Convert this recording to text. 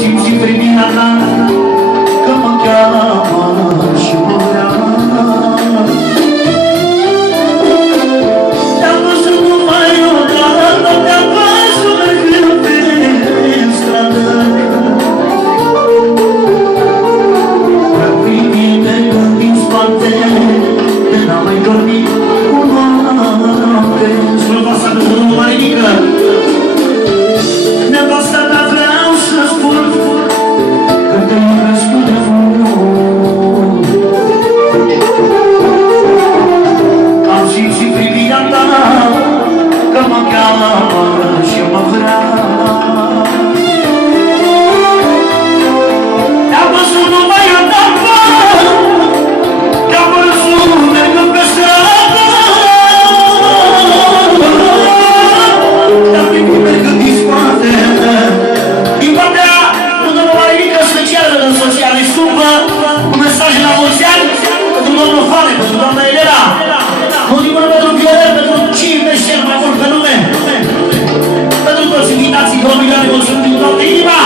simțit privirea ta că mă cheamă și mă vrea. Te-am văzut numai odată, te-am văzut mergând pe stradă. Vreau privire din spate, de n-am mai dormit cu noapte. Slova-sa de drumul mai mică. Nevasta ta vreau să spun că te iubesc de mult. Am simțit privirea ta că mă cheamă și mă vrea. Te-am văzut numai odată, te-am văzut mergând pe stradă. Te-am privit mergând din spate. Din partea unor marică specială în sociale scumpă, cu mesaje la mulți ani, pentru domnul Fane, pentru doamna Elena, motivul pentru Violet, pentru cine cel mai mult pe lume, pentru toți invitații 2 milioane, mulțumim din toată inima.